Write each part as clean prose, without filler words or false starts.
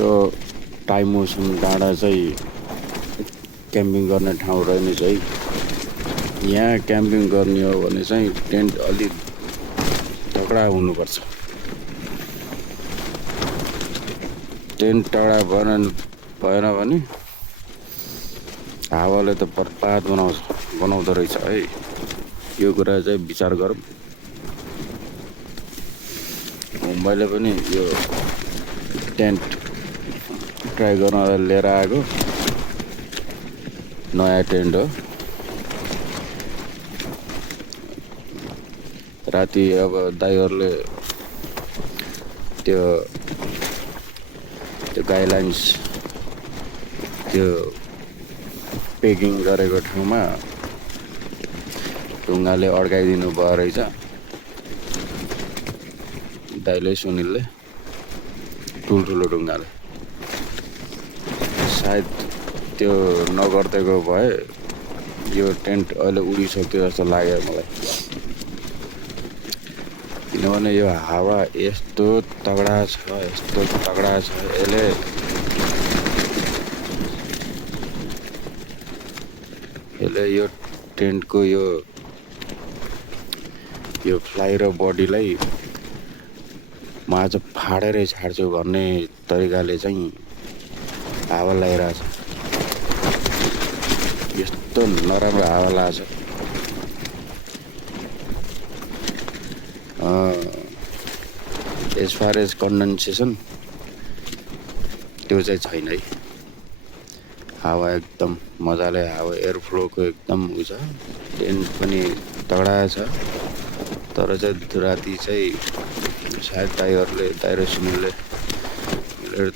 यो टाइ मो शन डाँडा चाहिँ क्याम्पिङ गर्ने ठाउँ रहेछ है। यहाँ क्याम्पिङ गर्ने हो भने चाहिँ टेन्ट अलिक तगडा हुनुपर्छ। टेन्ट तगडा भएन भने हावाले त बर्बाद बनाउँदो रहेछ है। यो कुरा चाहिँ विचार गरौँ। मैले पनि यो टेन्ट ट्राई गर्न लिएर आएको नयाँ टेन्ट हो। राति अब दाइहरूले त्यो गाइडलाइन्स त्यो पेकिङ गरेको ठाउँमा ढुङ्गाले अड्काइदिनु भयो रहेछ दाइले सुनिलले, ठुल्ठुलो ढुङ्गाले। सायद त्यो नगरिदिएको भए यो टेन्ट अहिले उडिसक्थ्यो जस्तो लाग्यो मलाई। किनभने यो हावा यस्तो तगडा छ यसले यो टेन्टको यो फ्लाइ र बडीलाई म आज फाडेरै छाड्छु भन्ने तरिकाले चाहिँ हावा लगाइरहेछ। यस्तो नराम्रो हावा लाग्छ। एज फार एज कन्डेन्सेसन त्यो चाहिँ छैन है। हावा एकदम मजाले हावा एयर फ्लोको एकदम उ छ। टेन्ट पनि तगडा छ। तर चाहिँ राति चाहिँ सायद दाइ र सुनिलले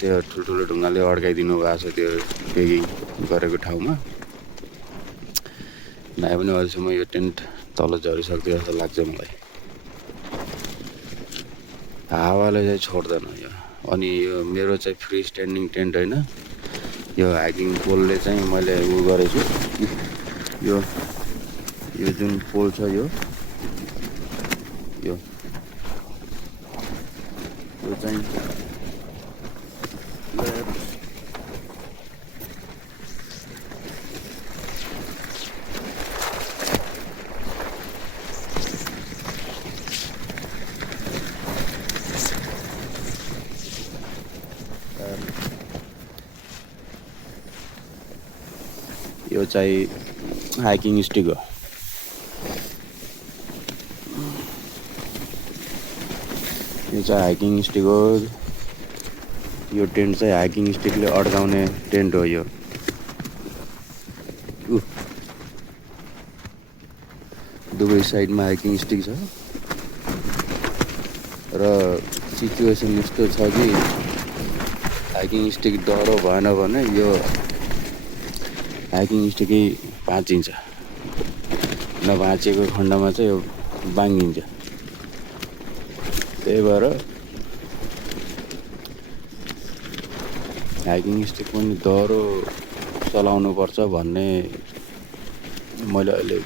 त्यो ठुल्ठुलो ढुङ्गाले अड्काइदिनु भएको छ त्यो पेकिङ गरेको ठाउँमा। नआए पनि अहिलेसम्म यो टेन्ट तल झरिसक्थ्यो जस्तो लाग्छ मलाई। हावाले चाहिँ छोड्दैन यो। अनि यो मेरो चाहिँ फ्री स्ट्यान्डिङ टेन्ट होइन, यो हाइकिङ पोलले चाहिँ मैले उ गरेछु। यो जुन पोल छ यो चाहिँ यो चाहिँ हाइकिङ स्टिक हो। यो चाहिँ हाइकिङ स्टिक हो। यो टेन्ट चाहिँ हाइकिङ स्टिकले अड्काउने टेन्ट हो। यो दुवै साइडमा हाइकिङ स्टिक छ र सिचुएसन यस्तो छ कि हाइकिङ स्टिक डह्रो भएन भने यो हाइकिङ स्टिकै भाँचिन्छ। नभाँचिएको खण्डमा चाहिँ यो बाङ्गिन्छ। त्यही भएर हाइकिङ स्टिक पनि डह्रो चलाउनुपर्छ भन्ने मैले अहिले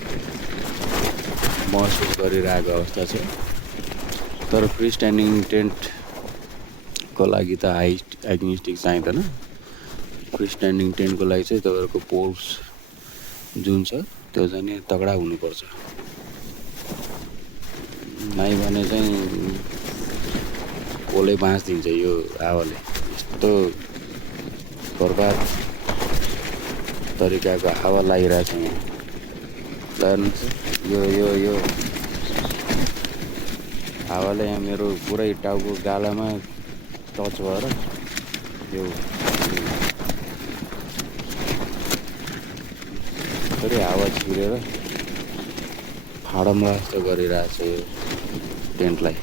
महसुस गरिरहेको अवस्था छ। तर फ्री स्ट्यान्डिङ टेन्टको लागि त हाइकिङ स्टिक चाहिँदैन। फ्री स्ट्यान्डिङ टेन्टको लागि चाहिँ तपाईँहरूको पोल्स जुन छ त्यो चाहिँ नि तगडा हुनुपर्छ। नाइ भने चाहिँ पोलै भाँचिदिन्छ यो हावाले। यस्तो बर्बाद तरिकाको हावा लागिरहेको छ यहाँ। यो हावाले यहाँ मेरो पुरै टाउको गालामा टच भएर यो फेरि हावा छिरेर फाडम्ला जस्तो गरिरहेछ यो टेन्टलाई।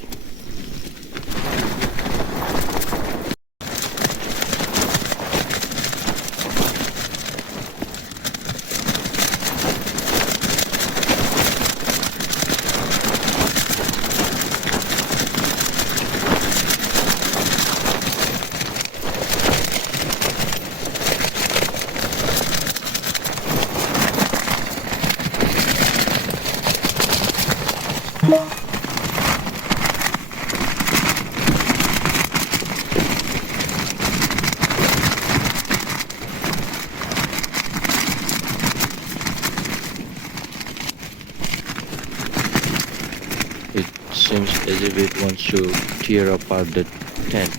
seems as if it wants to tear apart the tent.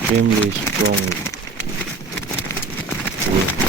Extremely strong wind.